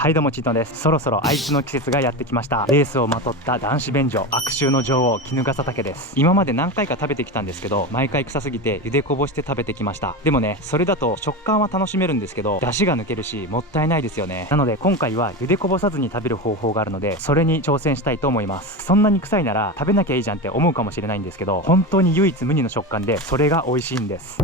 はいどうもちーとんです。そろそろアイスの季節がやってきました。レースをまとった男子便所、悪臭の女王衣笠岳です。今まで何回か食べてきたんですけど、毎回臭すぎて茹でこぼして食べてきました。でもね、それだと食感は楽しめるんですけど、出汁が抜けるしもったいないですよね。なので今回は茹でこぼさずに食べる方法があるので、それに挑戦したいと思います。そんなに臭いなら食べなきゃいいじゃんって思うかもしれないんですけど、本当に唯一無二の食感でそれが美味しいんです。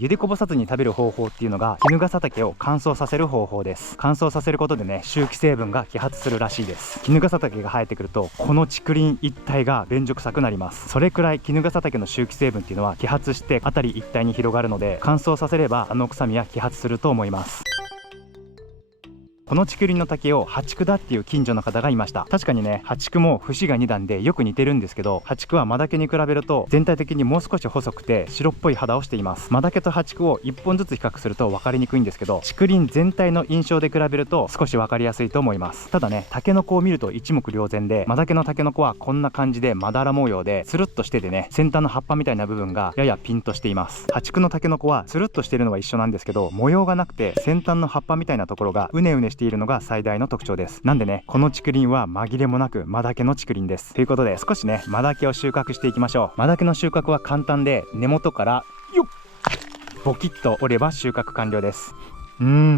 茹でこぼさずに食べる方法っていうのが、衣笠岳を乾燥させる方法です。乾燥させることでね、臭気成分が揮発するらしいです。衣笠岳が生えてくると、この竹林一帯が便所臭くなります。それくらい衣笠岳の臭気成分っていうのは揮発して辺り一帯に広がるので、乾燥させればあの臭みは揮発すると思います。この竹林の竹を破竹だっていう近所の方がいました。確かにね、破竹も節が2段でよく似てるんですけど、破竹はマダケに比べると全体的にもう少し細くて白っぽい肌をしています。マダケと破竹を1本ずつ比較すると分かりにくいんですけど、竹林全体の印象で比べると少し分かりやすいと思います。ただね、タケノコを見ると一目瞭然で、マダケのタケノコはこんな感じでまだら模様でつるっとしててね、先端の葉っぱみたいな部分がややピンとしています。破竹のタケノコはつるっとしてるのは一緒なんですけど、模様がなくて先端の葉っぱみたいなところがうねうねしているのが最大の特徴です。なんでね、この竹林は紛れもなくマダケの竹林です。ということで、少しねマダケを収穫していきましょう。マダケの収穫は簡単で、根元からよっボキッと折れば収穫完了です。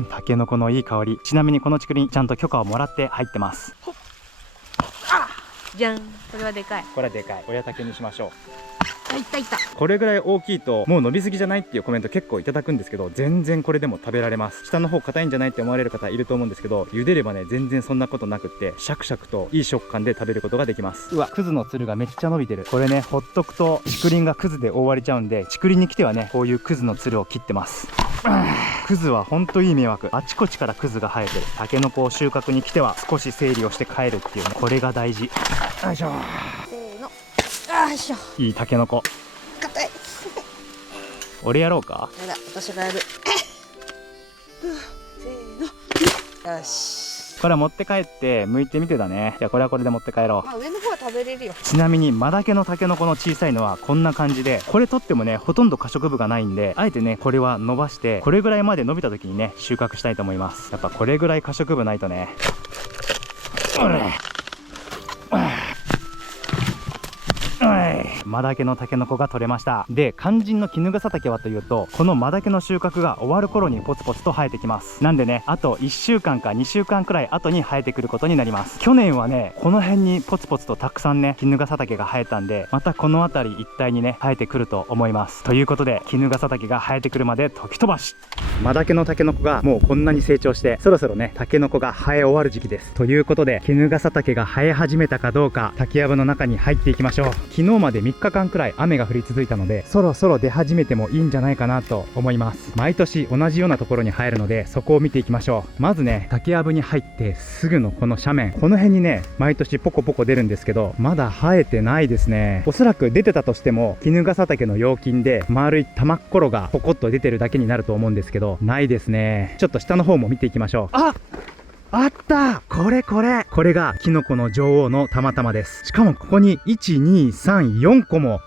タケノコのいい香り。ちなみにこの竹林ちゃんと許可をもらって入ってます。じゃん、これはでかい。これはでかい。親竹にしましょう。あ、いったいった。これぐらい大きいともう伸びすぎじゃないっていうコメント結構いただくんですけど、全然これでも食べられます。下の方硬いんじゃないって思われる方いると思うんですけど、茹でればね全然そんなことなくって、シャクシャクといい食感で食べることができます。うわ、クズのつるがめっちゃ伸びてる。これね、ほっとくと竹林がクズで覆われちゃうんで、竹林に来てはねこういうクズのつるを切ってます。クズはほんといい迷惑。あちこちからクズが生えてる。タケノコを収穫に来ては少し整理をして帰るっていうね、これが大事。よいしょ。せーの。よいしょ。いいタケノコ。硬い。俺やろうか。やだ、私がやる。せーの。よし。これは持って帰って剥いてみてだね。じゃあこれはこれで持って帰ろう。まあ、上の方は食べれるよ。ちなみにマダケのタケノコの小さいのはこんな感じで、これ取ってもねほとんど可食部がないんで、あえてねこれは伸ばして、これぐらいまで伸びた時にね収穫したいと思います。やっぱこれぐらい可食部ないとね。マダケのタケノコが取れました。で、肝心の衣笠岳はというと、このマダケの収穫が終わる頃にポツポツと生えてきます。なんでね、あと1週間か2週間くらい後に生えてくることになります。去年はねこの辺にポツポツとたくさんね衣笠岳が生えたんで、またこの辺り一帯にね生えてくると思います。ということで、衣笠岳が生えてくるまで時飛ばし。マダケのタケノコがもうこんなに成長して、そろそろねタケノコが生え終わる時期です。ということで、衣笠岳が生え始めたかどうか、竹やぶの中に入っていきましょう。昨日まで3日間くらい雨が降り続いたので、そろそろ出始めてもいいんじゃないかなと思います。毎年同じようなところに生えるので、そこを見ていきましょう。まずね、竹やぶに入ってすぐのこの斜面、この辺にね毎年ポコポコ出るんですけど、まだ生えてないですね。おそらく出てたとしても衣笠岳の陽菌で丸い玉っころがポコッと出てるだけになると思うんですけど、ないですね。ちょっと下の方も見ていきましょう。あった、これがキノコの女王の玉々です。しかもここに1、2、3、4個も、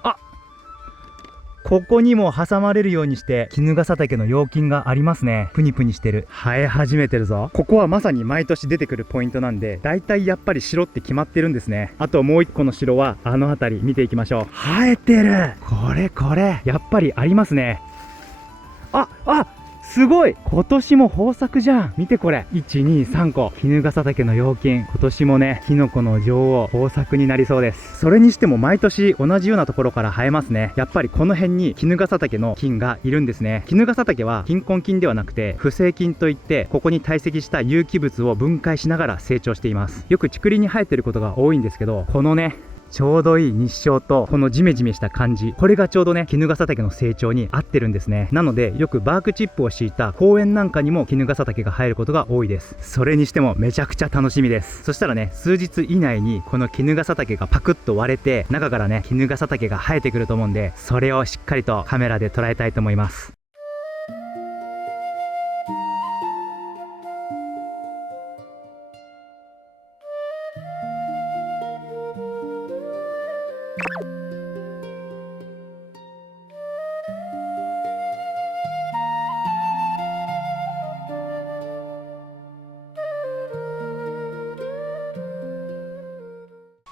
ここにも挟まれるようにして衣笠岳の陽菌がありますね。プニプニしてる。生え始めてるぞ。ここはまさに毎年出てくるポイントなんで、だいたいやっぱり白って決まってるんですね。あともう一個の白はあの辺り見ていきましょう。生えてる。これやっぱりありますね。すごい、今年も豊作じゃん。見てこれ、1、2、3個衣笠岳の陽菌、今年もねキノコの女王豊作になりそうです。それにしても毎年同じようなところから生えますね。やっぱりこの辺に衣笠岳の菌がいるんですね。衣笠岳は菌根菌ではなくて不正菌といって、ここに堆積した有機物を分解しながら成長しています。よく竹林に生えてることが多いんですけど、このねちょうどいい日照とこのジメジメした感じ、これがちょうどね衣笠岳の成長に合ってるんですね。なのでよくバークチップを敷いた公園なんかにも衣笠岳が生えることが多いです。それにしてもめちゃくちゃ楽しみです。そしたらね、数日以内にこの衣笠岳がパクッと割れて、中からね衣笠岳が生えてくると思うんで、それをしっかりとカメラで捉えたいと思います。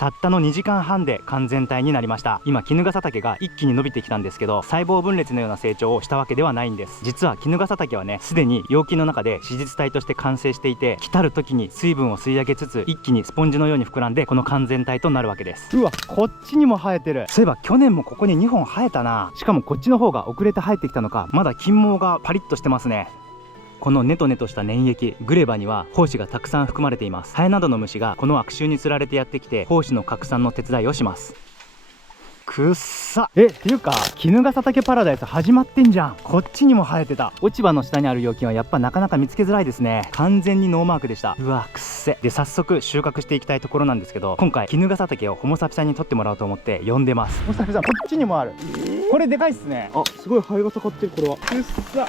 たったの2時間半で完全体になりました。今衣笠岳が一気に伸びてきたんですけど、細胞分裂のような成長をしたわけではないんです。実は衣笠岳はね、すでに容器の中で子実体として完成していて、来たる時に水分を吸い上げつつ一気にスポンジのように膨らんで、この完全体となるわけです。うわ、こっちにも生えてる。そういえば去年もここに2本生えたな。しかもこっちの方が遅れて生えてきたのか、まだ筋毛がパリッとしてますね。このネトネトした粘液グレバには胞子がたくさん含まれています。ハエなどの虫がこの悪臭につられてやってきて、胞子の拡散の手伝いをします。くっさっていうか衣笠岳パラダイス始まってんじゃん。こっちにも生えてた。落ち葉の下にある容器はやっぱなかなか見つけづらいですね。完全にノーマークでした。うわくっせで、早速収穫していきたいところなんですけど、今回衣笠岳をホモサピさんに撮ってもらおうと思って呼んでます。ホモサピさんこっちにもある。これでかいっすね。あ、すごいハエがたかってる。これはくっさ。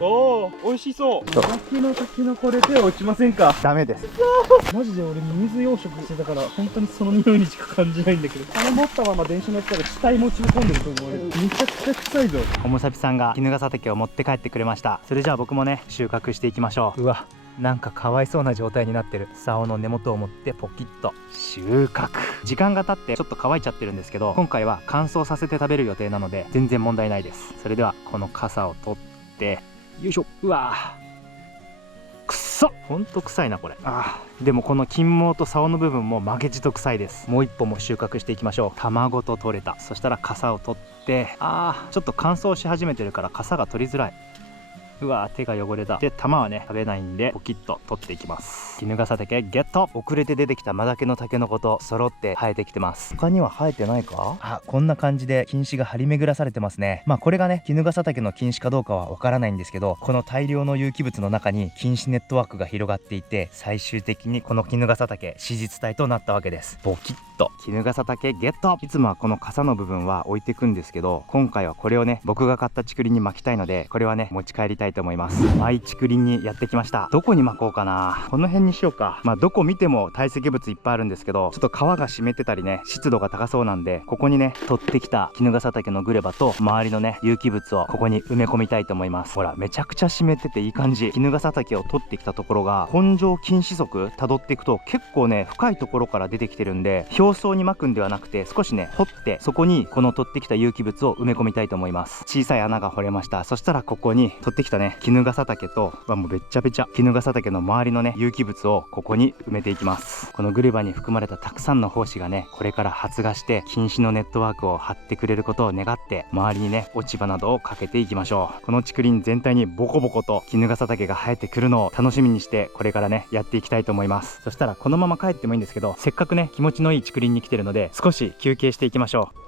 おお、美味しそう。滝の滝のこれで落ちませんか。ダメです。マジで俺ミミズ養殖してたから本当にその匂いにしか感じないんだけど、これ持ったまま電車乗ったら死体持ち込んでると思われる。めちゃくちゃ臭いぞ。ホモサピさんが衣笠岳を持って帰ってくれました。それじゃあ僕もね収穫していきましょう。うわ、なんかかわいそうな状態になってる。竿の根元を持ってポキッと収穫。時間が経ってちょっと乾いちゃってるんですけど、今回は乾燥させて食べる予定なので全然問題ないです。それではこの傘を取って、よいしょ。うわーくっさ、ほんと臭いなこれ。でもこの筋毛と竿の部分も負けじと臭いです。もう一本も収穫していきましょう。卵と取れた。そしたら傘を取って、ちょっと乾燥し始めてるから傘が取りづらい。うわー、手が汚れた。で、玉はね食べないんでポキッと取っていきます。衣笠岳ゲット。遅れて出てきたマダケのタケノコと揃って生えてきてます。他には生えてないか。こんな感じで菌糸が張り巡らされてますね。まあこれがね衣笠岳の菌糸かどうかはわからないんですけど、この大量の有機物の中に菌糸ネットワークが広がっていて、最終的にこの衣笠岳子実体となったわけです。ポキッと衣笠岳ゲット。いつもはこの傘の部分は置いていくんですけど、今回はこれをね僕が買った竹林に巻きたいので、これはね持ち帰りたいと思います。マ竹林にやってきました。どこに巻こうかな。この辺にしようか。まあどこ見ても堆積物いっぱいあるんですけど、ちょっと川が湿ってたりね湿度が高そうなんで、ここにね取ってきた衣笠岳のグレバと周りのね有機物をここに埋め込みたいと思います。ほらめちゃくちゃ湿ってていい感じ。衣笠岳を取ってきたところが根性菌糸足辿っていくと結構ね深いところから出てきてるんで、表層に巻くんではなくて少しね掘ってそこにこの取ってきた有機物を埋め込みたいと思います。小さい穴が掘れました。そしたらここに取ってきたね衣笠岳ともうべっちゃべちゃ衣笠岳の周りのね有機物をここに埋めていきます。このグレバに含まれたたくさんの胞子がねこれから発芽して菌糸のネットワークを張ってくれることを願って、周りにね落ち葉などをかけていきましょう。この竹林全体にボコボコと衣笠岳が生えてくるのを楽しみにして、これからねやっていきたいと思います。そしたらこのまま帰ってもいいんですけど、せっかくね気持ちのいい竹林に来てるので少し休憩していきましょう。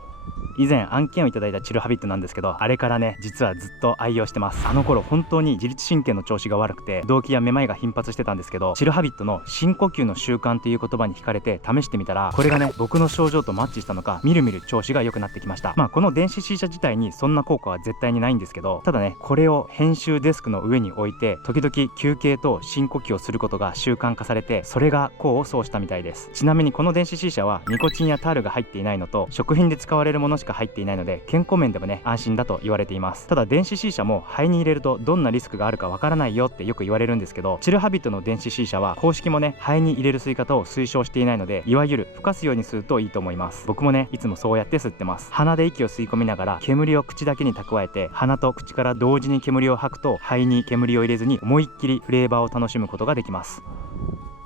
以前案件をいただいたチルハビットなんですけど、あれからね実はずっと愛用してます。あの頃本当に自律神経の調子が悪くて動悸やめまいが頻発してたんですけど、チルハビットの深呼吸の習慣という言葉に惹かれて試してみたら、これがね僕の症状とマッチしたのかみるみる調子が良くなってきました。まあこの電子 C 社自体にそんな効果は絶対にないんですけど、ただねこれを編集デスクの上に置いて時々休憩と深呼吸をすることが習慣化されて、それが功を奏したみたいです。ちなみにこの電子 C 社はニコチンやタールが入っていないのと、食品で使われるものしか入っていないので健康面でもね安心だと言われています。ただ電子 C 社も肺に入れるとどんなリスクがあるかわからないよってよく言われるんですけど、チルハビットの電子 C 社は公式もね肺に入れる吸い方を推奨していないので、いわゆる吹かすように吸うといいと思います。僕もねいつもそうやって吸ってます。鼻で息を吸い込みながら煙を口だけに蓄えて、鼻と口から同時に煙を吐くと肺に煙を入れずに思いっきりフレーバーを楽しむことができます。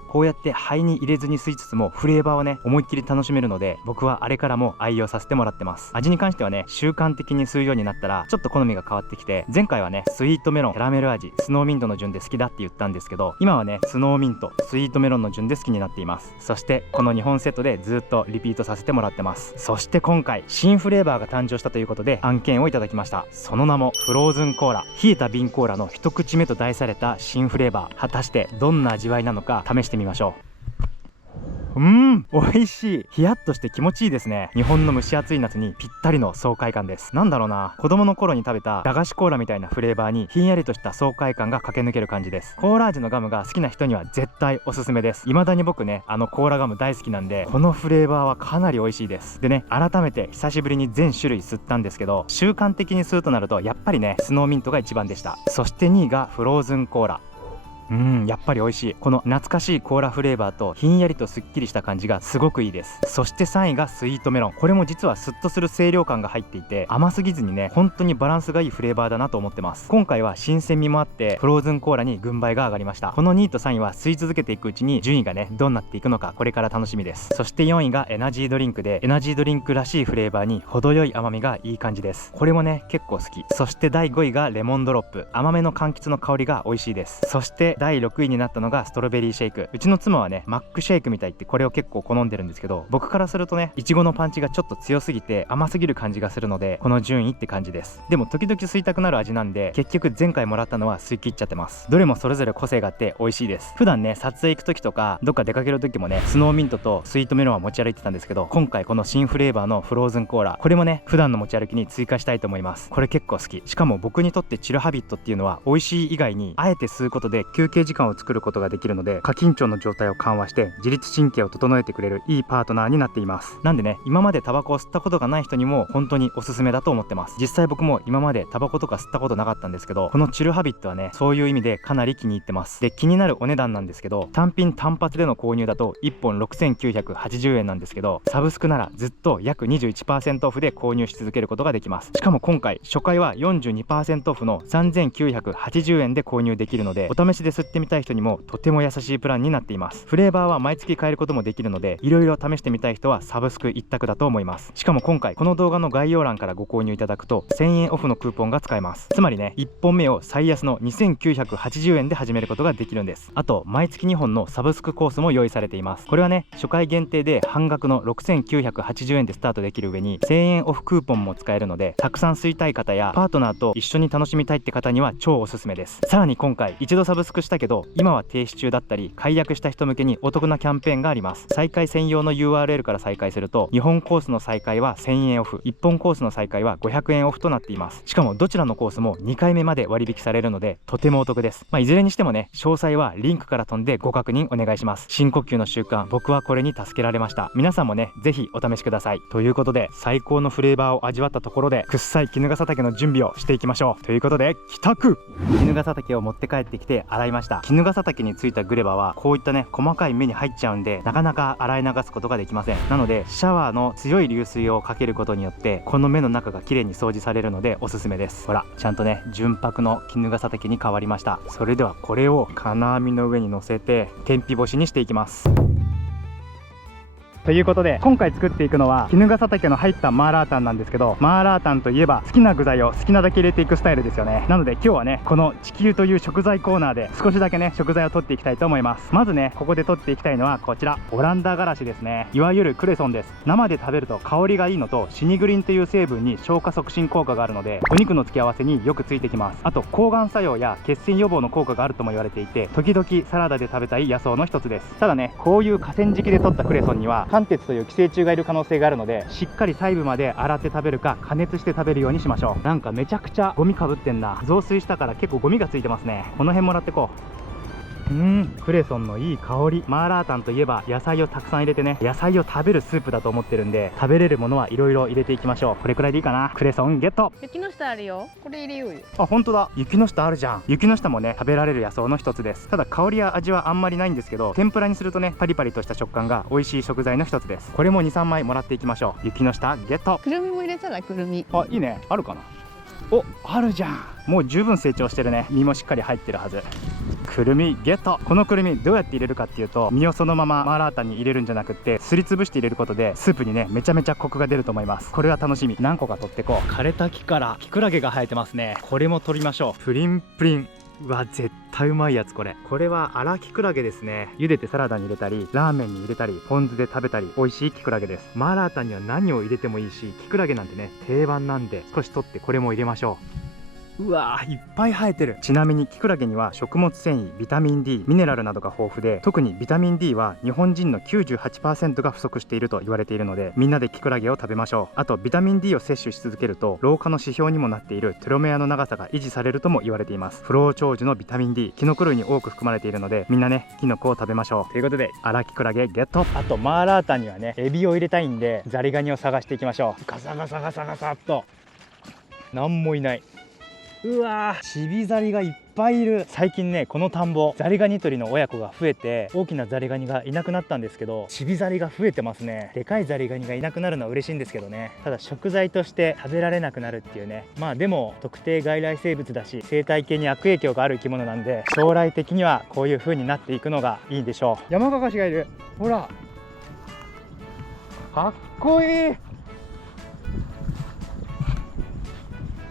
こうやって肺に入れずに吸いつつもフレーバーをね思いっきり楽しめるので、僕はあれからも愛用させてもらってます。味に関してはね習慣的に吸うようになったらちょっと好みが変わってきて、前回はねスイートメロンキャラメル味スノーミントの順で好きだって言ったんですけど、今はねスノーミントスイートメロンの順で好きになっています。そしてこの2本セットでずっとリピートさせてもらってます。そして今回新フレーバーが誕生したということで案件をいただきました。その名もフローズンコーラ。冷えた瓶コーラの一口目と題された新フレーバー、果たしてどんな味わいなのか試してみましょう。美味しい。ヒヤッとして気持ちいいですね。日本の蒸し暑い夏にぴったりの爽快感です。なんだろうな、子供の頃に食べた駄菓子コーラみたいなフレーバーにひんやりとした爽快感が駆け抜ける感じです。コーラ味のガムが好きな人には絶対おすすめです。未だに僕ねコーラガム大好きなんで、このフレーバーはかなり美味しいです。でね改めて久しぶりに全種類吸ったんですけど、習慣的に吸うとなるとやっぱりねスノーミントが一番でした。そして2位がフローズンコーラ。やっぱり美味しい。この懐かしいコーラフレーバーとひんやりとすっきりした感じがすごくいいです。そして3位がスイートメロン。これも実はスッとする清涼感が入っていて、甘すぎずにね、本当にバランスがいいフレーバーだなと思ってます。今回は新鮮味もあってフローズンコーラに軍配が上がりました。この2位と3位は吸い続けていくうちに順位がねどうなっていくのか、これから楽しみです。そして4位がエナジードリンクで、エナジードリンクらしいフレーバーに程よい甘みがいい感じです。これもね結構好き。そして第5位がレモンドロップ。甘めの柑橘の香りが美味しいです。そして第6位になったのがストロベリーシェイク。うちの妻はねマックシェイクみたいってこれを結構好んでるんですけど、僕からするとねいちごのパンチがちょっと強すぎて甘すぎる感じがするので、この順位って感じです。でも時々吸いたくなる味なんで、結局前回もらったのは吸い切っちゃってます。どれもそれぞれ個性があって美味しいです。普段ね撮影行く時とかどっか出かける時もねスノーミントとスイートメロンは持ち歩いてたんですけど、今回この新フレーバーのフローズンコーラ、これもね普段の持ち歩きに追加したいと思います。これ結構好き。しかも僕にとってチルハビットっていうのは美味しい以外にあえて吸うことで休憩時間を作ることができるので、過緊張の状態を緩和して自律神経を整えてくれるいいパートナーになっています。なんでね今までタバコを吸ったことがない人にも本当におすすめだと思ってます。実際僕も今までタバコとか吸ったことなかったんですけど、このチルハビットはねそういう意味でかなり気に入ってます。で気になるお値段なんですけど、単品単発での購入だと1本6980円なんですけど、サブスクならずっと約 21% オフで購入し続けることができます。しかも今回初回は 42% オフの3980円で購入できるので、お試しで吸ってみたい人にもとても優しいプランになっています。フレーバーは毎月変えることもできるので、いろいろ試してみたい人はサブスク一択だと思います。しかも今回この動画の概要欄からご購入いただくと1000円オフのクーポンが使えます。つまりね1本目を最安の2980円で始めることができるんです。あと毎月2本のサブスクコースも用意されています。これはね初回限定で半額の6980円でスタートできる上に1000円オフクーポンも使えるので、たくさん吸いたい方やパートナーと一緒に楽しみたいって方には超おすすめです。さらに今回一度サブスクしたけど今は停止中だったり解約した人向けにお得なキャンペーンがあります。再開専用の URL から再開すると2本コースの再開は1000円オフ、1本コースの再開は500円オフとなっています。しかもどちらのコースも2回目まで割引されるのでとてもお得です。いずれにしてもね詳細はリンクから飛んでご確認お願いします。深呼吸の習慣、僕はこれに助けられました。皆さんもねぜひお試しください。ということで最高のフレーバーを味わったところで、くっさい衣笠竹の準備をしていきましょう。ということで帰宅。衣笠竹を持って帰ってきて洗いました。衣笠竹についたグレバはこういったね細かい目に入っちゃうんで、なかなか洗い流すことができません。なのでシャワーの強い流水をかけることによってこの目の中がきれいに掃除されるのでおすすめです。ほらちゃんとね純白の衣笠竹に変わりました。それではこれを金網の上に乗せて天日干しにしていきます。ということで今回作っていくのは衣笠竹の入ったマーラータンなんですけど、マーラータンといえば好きな具材を好きなだけ入れていくスタイルですよね。なので今日はねこの地球という食材コーナーで少しだけね食材を取っていきたいと思います。まずねここで取っていきたいのはこちらオランダガラシですね。いわゆるクレソンです。生で食べると香りがいいのとシニグリンという成分に消化促進効果があるので、お肉の付け合わせによくついてきます。あと抗がん作用や血栓予防の効果があるとも言われていて、時々サラダで食べたい野草の一つです。ただねこういう河川敷で取ったクレソンには関鉄という寄生虫がいる可能性があるので、しっかり細部まで洗って食べるか加熱して食べるようにしましょう。なんかめちゃくちゃゴミかぶってんな。増水したから結構ゴミがついてますね。この辺もらってこう。クレソンのいい香り。マーラータンといえば野菜をたくさん入れてね、野菜を食べるスープだと思ってるんで、食べれるものはいろいろ入れていきましょう。これくらいでいいかな。クレソンゲット。雪の下あるよ。これ入れようよ。あ、本当だ。雪の下あるじゃん。雪の下もね食べられる野草の一つです。ただ香りや味はあんまりないんですけど、天ぷらにするとねパリパリとした食感が美味しい食材の一つです。これも 2,3 枚もらっていきましょう。雪の下ゲット。くるみも入れたらくるみ。あ、いいね。あるかな。お、あるじゃん。もう十分成長してるね。実もしっかり入ってるはず。くるみゲット。このくるみどうやって入れるかっていうと、実をそのままマーラータンに入れるんじゃなくってすりつぶして入れることでスープにねめちゃめちゃコクが出ると思います。これは楽しみ。何個か取ってこう。枯れた木からキクラゲが生えてますね。これも取りましょう。プリンプリン。うわ絶対うまいやつ。これは荒キクラゲですね。茹でてサラダに入れたりラーメンに入れたりポン酢で食べたり美味しいキクラゲです。マーラータンには何を入れてもいいし、キクラゲなんてね定番なんで、少し取ってこれも入れましょう。うわーいっぱい生えてる。ちなみにキクラゲには食物繊維、ビタミン D、ミネラルなどが豊富で、特にビタミン D は日本人の 98% が不足していると言われているので、みんなでキクラゲを食べましょう。あとビタミン D を摂取し続けると老化の指標にもなっているテロメアの長さが維持されるとも言われています。不老長寿のビタミン D、キノコ類に多く含まれているので、みんなねキノコを食べましょう。ということで荒キクラゲゲット。あとマーラータンにはねエビを入れたいんで、ザリガニを探していきましょう。ガサガサガサガサっと。なんもいない。うわー、チビザリがいっぱいいる。最近ね、この田んぼザリガニ取りの親子が増えて大きなザリガニがいなくなったんですけど、チビザリが増えてますね。でかいザリガニがいなくなるのは嬉しいんですけどね。ただ食材として食べられなくなるっていうね。まあでも特定外来生物だし生態系に悪影響がある生き物なんで、将来的にはこういう風になっていくのがいいでしょう。山かかしがいる。ほら、かっこいい。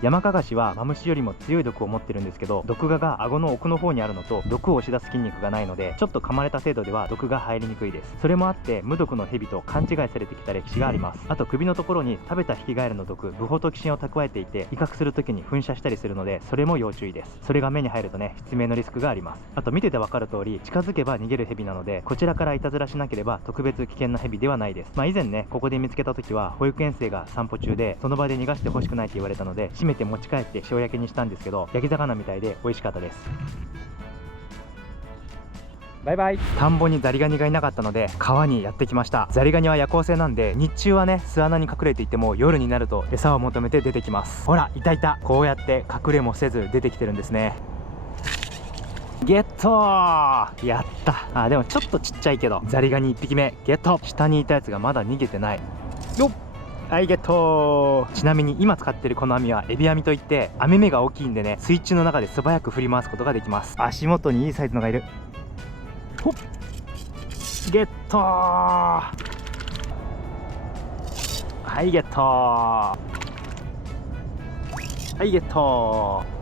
ヤマカガシはマムシよりも強い毒を持ってるんですけど、毒牙が顎の奥の方にあるのと毒を押し出す筋肉がないので、ちょっと噛まれた程度では毒が入りにくいです。それもあって無毒のヘビと勘違いされてきた歴史があります。あと首のところに食べたヒキガエルの毒ブホトキシンを蓄えていて、威嚇する時に噴射したりするので、それも要注意です。それが目に入るとね、失明のリスクがあります。あと見ててわかる通り、近づけば逃げるヘビなので、こちらからいたずらしなければ特別危険なヘビではないです。以前ね、ここで見つけた時は保育園生が散歩中で、その場で逃がしてほしくないって言われたので、締めて持ち帰って塩焼きにしたんですけど、焼き魚みたいで美味しかったです。バイバイ。田んぼにザリガニがいなかったので川にやってきました。ザリガニは夜行性なんで、日中はね巣穴に隠れていても夜になると餌を求めて出てきます。ほら、いたいた。こうやって隠れもせず出てきてるんですね。ゲットー。やった。でもちょっとちっちゃいけど、ザリガニ1匹目ゲット。下にいたやつがまだ逃げてない。よっ、はい、ゲット。ちなみに今使ってるこの網はエビ網といって、網目が大きいんでね、水中の中で素早く振り回すことができます。足元にいいサイズのがいる。ほっ、ゲットー。はい、ゲットー。はい、ゲットー。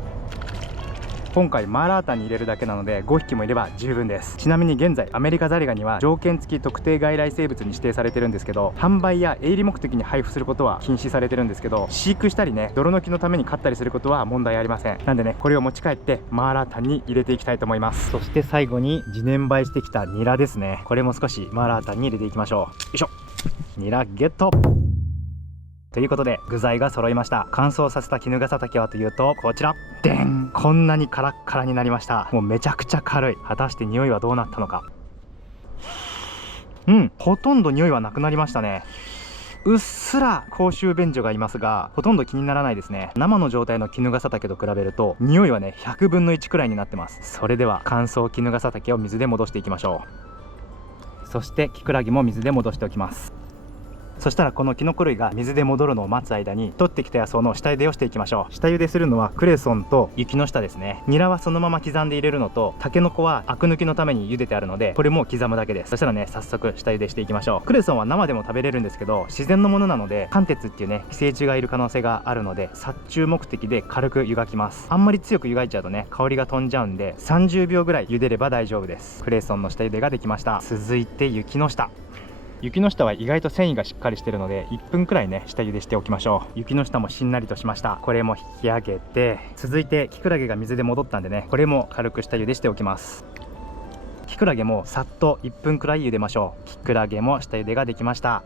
今回マーラータンに入れるだけなので5匹もいれば十分です。ちなみに現在アメリカザリガニは条件付き特定外来生物に指定されてるんですけど、販売や営利目的に配布することは禁止されてるんですけど、飼育したりね、泥抜きのために飼ったりすることは問題ありません。なんでね、これを持ち帰ってマーラータンに入れていきたいと思います。そして最後に自然映えしてきたニラですね。これも少しマーラータンに入れていきましょう。よいしょ。ニラゲットということで具材が揃いました。乾燥させた衣笠茸はというと、こちらでん、こんなにカラッカラになりました。もうめちゃくちゃ軽い。果たして匂いはどうなったのか。ほとんど匂いはなくなりましたね。うっすら口臭便所がいますが、ほとんど気にならないですね。生の状態の衣笠茸と比べると匂いはね100分の1くらいになってます。それでは乾燥衣笠茸を水で戻していきましょう。そしてキクラゲも水で戻しておきます。そしたらこのキノコ類が水で戻るのを待つ間に、取ってきた野草の下茹でをしていきましょう。下茹でするのはクレソンと雪の下ですね。ニラはそのまま刻んで入れるのと、タケノコはアク抜きのために茹でてあるので、これも刻むだけです。そしたらね、早速下茹でしていきましょう。クレソンは生でも食べれるんですけど、自然のものなので貫鉄っていうね寄生虫がいる可能性があるので、殺虫目的で軽く湯がきます。あんまり強く湯がいちゃうとね香りが飛んじゃうんで、30秒ぐらい茹でれば大丈夫です。クレソンの下茹でができました。続いて雪の下。雪の下は意外と繊維がしっかりしてるので、1分くらいね下茹でしておきましょう。雪の下もしんなりとしました。これも引き上げて、続いてキクラゲが水で戻ったんでね、これも軽く下茹でしておきます。キクラゲもさっと1分くらい茹でましょう。キクラゲも下茹でができました。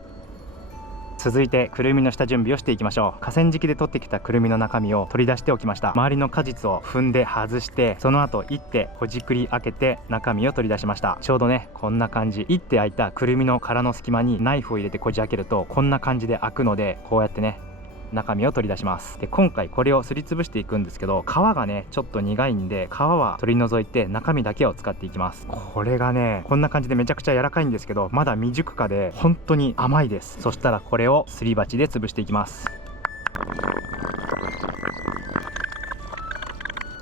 続いてくるみの下準備をしていきましょう。河川敷で取ってきたくるみの中身を取り出しておきました。周りの果実を踏んで外して、その後いってほじくり開けて中身を取り出しました。ちょうどねこんな感じ。いって開いたくるみの殻の隙間にナイフを入れてこじ開けるとこんな感じで開くので、こうやってね中身を取り出します。で今回これをすりつぶしていくんですけど、皮がねちょっと苦いんで皮は取り除いて中身だけを使っていきます。これがねこんな感じでめちゃくちゃ柔らかいんですけど、まだ未熟果で本当に甘いです。そしたらこれをすり鉢で潰していきます。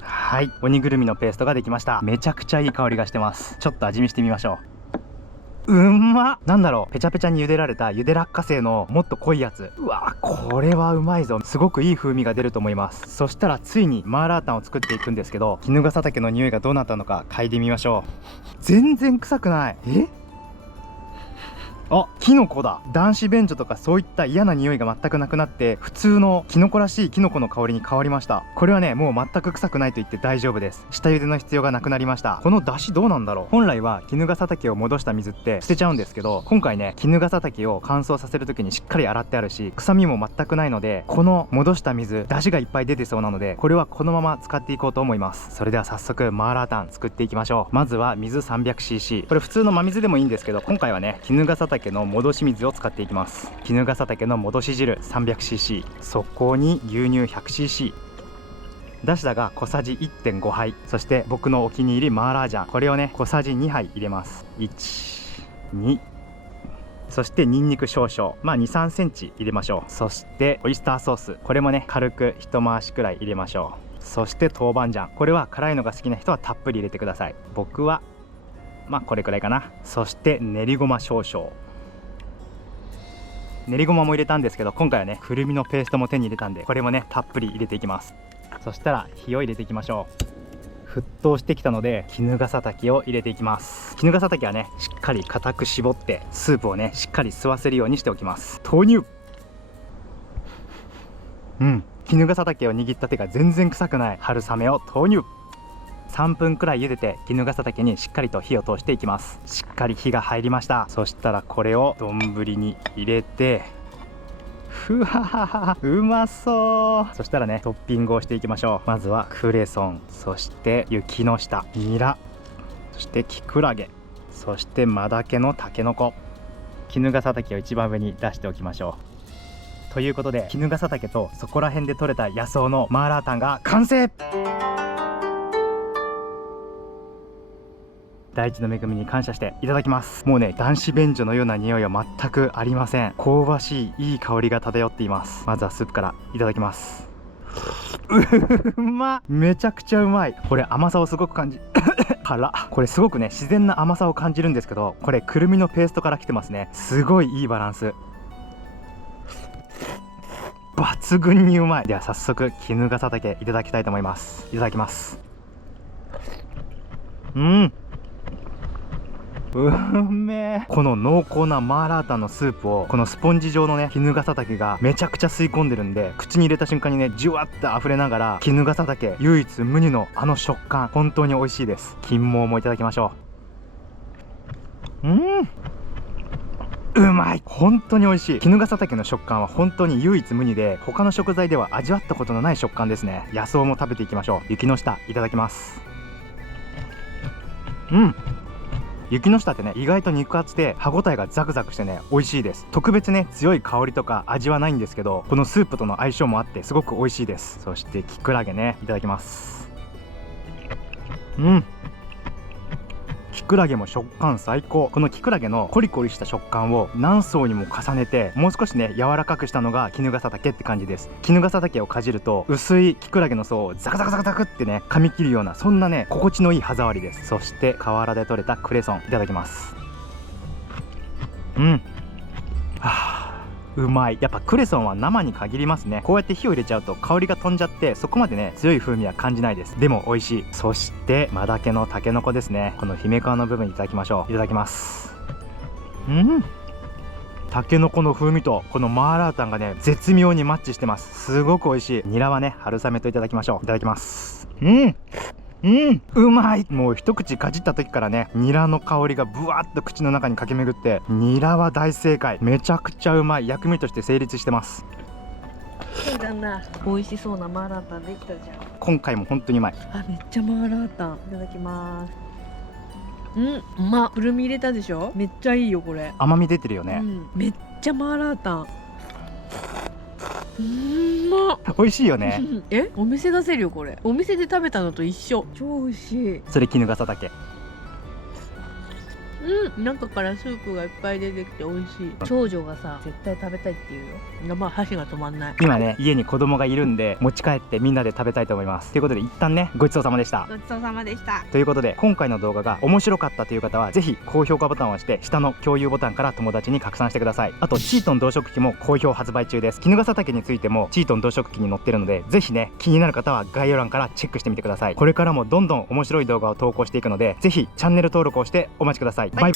はい、鬼ぐるみのペーストができました。めちゃくちゃいい香りがしてます。ちょっと味見してみましょう。うんまっ。なんだろう、ペチャペチャに茹でられた茹で落花生のもっと濃いやつ。うわこれはうまいぞ。すごくいい風味が出ると思います。そしたらついにマーラータンを作っていくんですけど、衣笠茸の匂いがどうなったのか嗅いでみましょう。全然臭くない。あ、キノコだ。男子便所とかそういった嫌な匂いが全くなくなって、普通のキノコらしいキノコの香りに変わりました。これはねもう全く臭くないと言って大丈夫です。下茹での必要がなくなりました。この出汁どうなんだろう。本来は衣笠茸を戻した水って捨てちゃうんですけど、今回ね衣笠茸を乾燥させる時にしっかり洗ってあるし、臭みも全くないので、この戻した水出汁がいっぱい出てそうなので、これはこのまま使っていこうと思います。それでは早速マーラータン作っていきましょう。まずは水 300cc。 これ普通の真水でもいいんですけど、今回はね衣笠茸の戻し水を使っていきます。衣笠茸の戻し汁 300cc、 そこに牛乳 100cc、ダシダが小さじ 1.5 杯、そして僕のお気に入りマーラージャン、これをね小さじ2杯入れます。1、2、そしてニンニク少々、まあ 2、3センチ入れましょう。そしてオイスターソース、これもね軽く一回しくらい入れましょう。そして豆板醤、これは辛いのが好きな人はたっぷり入れてください。僕はまあこれくらいかな。そして練りごま少々、練りごまも入れたんですけど、今回はねくるみのペーストも手に入れたんで、これもねたっぷり入れていきます。そしたら火を入れていきましょう。沸騰してきたので衣笠茸を入れていきます。衣笠茸はねしっかり固く絞ってスープをねしっかり吸わせるようにしておきます。投入。衣笠茸を握った手が全然臭くない春雨を投入。3分くらい茹でて衣笠茸にしっかりと火を通していきます。しっかり火が入りました。そしたらこれを丼に入れて、ふわはは、うまそう。そしたらねトッピングをしていきましょう。まずはクレソン、そして雪の下、ニラ、そしてキクラゲ、そしてマダケのタケノコ、衣笠茸を一番上に出しておきましょう。ということで衣笠茸とそこら辺で採れた野草のマーラータンが完成。大地の恵みに感謝していただきます。もうね男子便所のような匂いは全くありません。香ばしいいい香りが漂っています。まずはスープからいただきます。うまっ、めちゃくちゃうまい。これ甘さをすごく感じ辛っ。これすごくね自然な甘さを感じるんですけど、これくるみのペーストから来てますね。すごいいいバランス、抜群にうまい。では早速衣笠茸いただきたいと思います。いただきます。うめえ。この濃厚なマーラータンのスープをこのスポンジ状のね衣笠茸がめちゃくちゃ吸い込んでるんで、口に入れた瞬間にねじゅわって溢れながら、衣笠茸唯一無二のあの食感、本当に美味しいです。金毛もいただきましょう。うまい。本当に美味しい。衣笠茸の食感は本当に唯一無二で、他の食材では味わったことのない食感ですね。野草も食べていきましょう。雪の下いただきます。雪の下ってね意外と肉厚で歯ごたえがザクザクしてね美味しいです。特別ね強い香りとか味はないんですけど、このスープとの相性もあってすごく美味しいです。そしてキクラゲねいただきます。キクラゲも食感最高。このキクラゲのコリコリした食感を何層にも重ねて、もう少しね柔らかくしたのが衣笠茸って感じです。衣笠茸をかじると薄いキクラゲの層をザクザクザクザクってね噛み切るような、そんなね心地のいい歯触りです。そして河原で採れたクレソンいただきます。うまい。やっぱクレソンは生に限りますね。こうやって火を入れちゃうと香りが飛んじゃって、そこまでね強い風味は感じないです。でも美味しい。そしてマダケのタケノコですね。この姫皮の部分いただきましょう。いただきます。タケノコの風味とこのマーラータンがね絶妙にマッチしてます。すごく美味しい。ニラはね春雨といただきましょう。いただきます。うまい。もう一口かじった時からねニラの香りがブワーッと口の中に駆け巡って、ニラは大正解。めちゃくちゃうまい。薬味として成立してます。そうだな。美味しそうなマーラータンできたじゃん。今回も本当にうまい。めっちゃマーラータンいただきます。うまっ。くるみ入れたでしょ。めっちゃいいよこれ。甘み出てるよね。めっちゃマーラータン。まっ。美味しいよね。お店出せるよこれ。お店で食べたのと一緒。超美味しい。それ衣笠茸。中からスープがいっぱい出てきて美味しい。長女がさ絶対食べたいって言うよ。まあ箸が止まんない。今ね家に子供がいるんで持ち帰ってみんなで食べたいと思います。ということで一旦ねごちそうさまでした。ごちそうさまでした。ということで今回の動画が面白かったという方はぜひ高評価ボタンを押して下の共有ボタンから友達に拡散してください。あとチートン動植機も好評発売中です。衣笠茸についてもチートン動植機に載ってるので、ぜひね気になる方は概要欄からチェックしてみてください。これからもどんどん面白い動画を投稿していくので、ぜひチャンネル登録をしてお待ちください。バイ。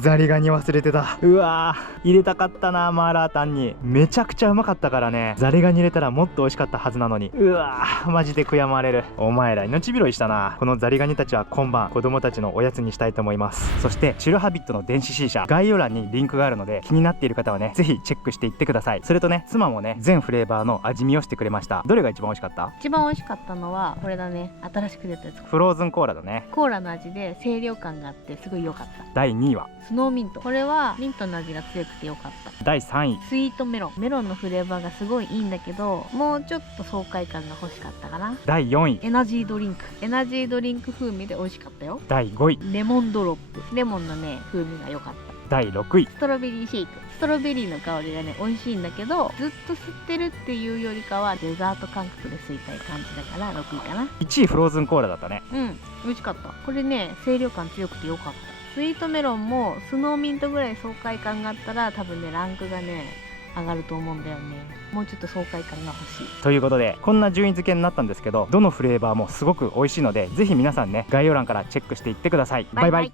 ザリガニ忘れてた。うわー入れたかったな。マーラータンにめちゃくちゃうまかったからね。ザリガニ入れたらもっと美味しかったはずなのに。うわーマジで悔やまれる。お前ら命拾いしたな。このザリガニたちは今晩子供たちのおやつにしたいと思います。そしてチルハビットの電子 C 社概要欄にリンクがあるので、気になっている方はねぜひチェックしていってください。それとね妻もね全フレーバーの味見をしてくれました。どれが一番美味しかった？一番美味しかったのはこれだね。新しく出たやつ。フローズンコーラだね。コーラの味で清涼感があってすごい良かった。第2位はスノーミント、これはミントの味が強くてよかった。第3位。スイートメロン、メロンのフレーバーがすごいいいんだけど、もうちょっと爽快感が欲しかったかな。第4位。エナジードリンク、エナジードリンク風味で美味しかったよ。第5位。レモンドロップ、レモンのね風味が良かった。第6位。ストロベリーシェイク、ストロベリーの香りがね美味しいんだけど、ずっと吸ってるっていうよりかはデザート感覚で吸いたい感じだから6位かな。1位フローズンコーラだったね。美味しかった。これね清涼感強くてよかった。スイートメロンもスノーミントぐらい爽快感があったら多分ねランクがね上がると思うんだよね。もうちょっと爽快感が欲しいということで、こんな順位付けになったんですけど、どのフレーバーもすごく美味しいので、ぜひ皆さんね概要欄からチェックしていってください。バイバイ。